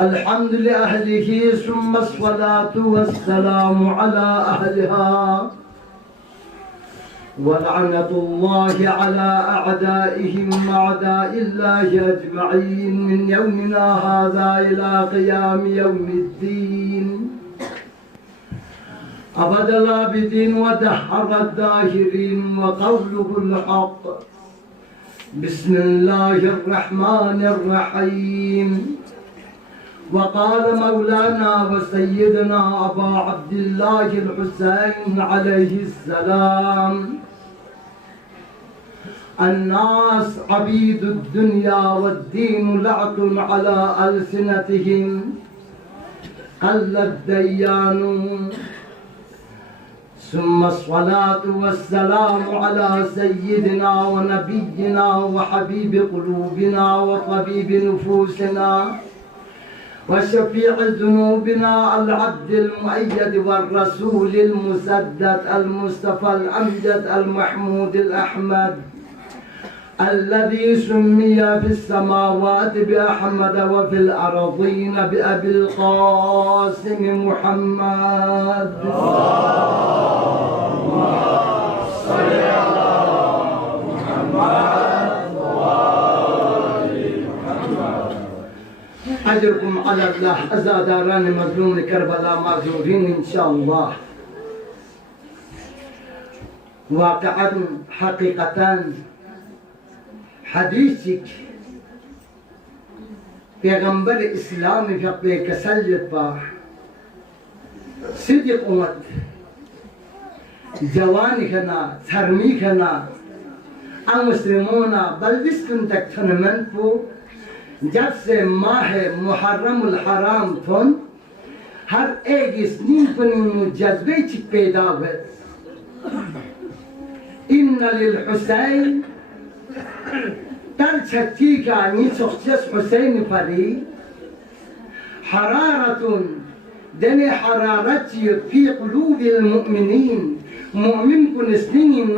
الحمد لأهله ثم الصلاة والسلام على أهلها ولعنة الله على أعدائهم وأعداء الله أجمعين من يومنا هذا إلى قيام يوم الدين أبد العابدين ودهر الداهرين وقوله الحق. بسم الله الرحمن الرحيم. وقال مولانا وسيدنا أبا عبد الله الحسين عليه السلام: الناس عبيد الدنيا والدين لعب على ألسنتهم قل الديان. ثم الصلاة والسلام على سيدنا ونبينا وحبيب قلوبنا وطبيب نفوسنا وشفيع ذنوبنا العبد المؤيد والرسول المسدد المصطفى الأمجد المحمود الأحمد الذي سمي في السماوات بأحمد وفي الأرضين بأبي القاسم محمد. اللهم صل على محمد وآل محمد. أجركم على الله أزاداران مظلوم كربلاء معذورين إن شاء الله. واقعا حقيقة حدیثی پیغمبر اسلامی که پیکسلیت با صدق اومد جوانی کنا سرمی کنا ام مسلمونا بلدس کنتک تنمن پو جب سے ماہ محرم الحرام تن ہر ایک اسنین کنین جذبے چک پیدا ہوئے. ان للحسین ترچتی کانی سخصیص حسین پری حرارة دني حرارتي في قلوب المؤمنين مؤمن كنسنين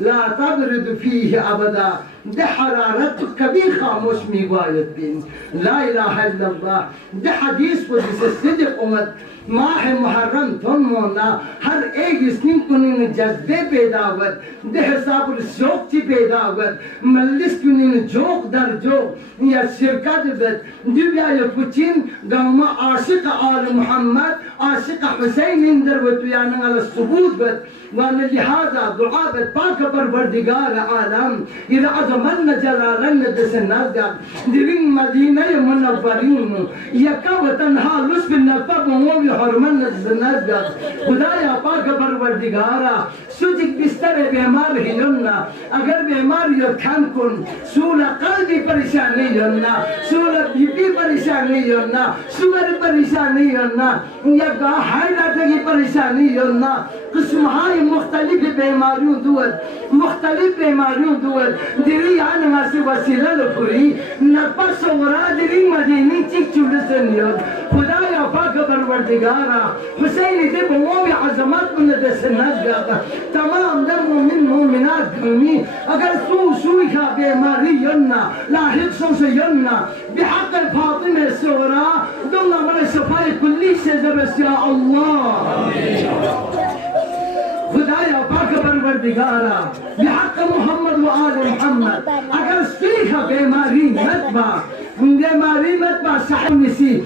لا تبرد فيه أبدا. ده حرارتك كبير خاموش ميقايد بين لا إله إلا الله. ده حديث قدس الصدق أمد ماہ محرم تنمونا ہر ایک اسنین کنین جذبے پیدا ہوئے دے حساب الشوق چی پیدا ہوئے ملس کنین جوق در جوق یا شرکت بد دیویا یا پچین گاما عاشق آل محمد عاشق حسین اندر و تویانن علی الثبوت بد وان لہذا دعا بد پاک پروردگار عالم اذا عظمن جلالن دس نزدر دیوین مدینہ منورین یکا و تنہا لسف النفب موی حرمن نزدر خدایا پاک پروردگارا سوچک بستر بیمار ہینا اگر بیمار یا کھان کن سولا قلبی پریشانی ینا سولا بیبی پریشانی ینا سوگر پریشانی ینا یا گاہ حیراتگی پریشانی ینا قسمهای مختلف بیماریوں دوت مختلف بیماریوں دوت دیری آنگا سے وسیلہ لپوری نپس ورا دیری مدینی چک چولسن یود خدایا پاک پروردگارا حسین دے بمومی عظمت من دس نزدر تمام در مومن مومنات گمی اگر سوئی کا بیماری ینا لاحق سوس ینا بحق فاطمہ سورا دلنا من شفای کلی سے زبس یا اللہ خدایا پاک پروردگارا بحق محمد و آل محمد اگر سوئی کا بیماری متبا صحیح نسی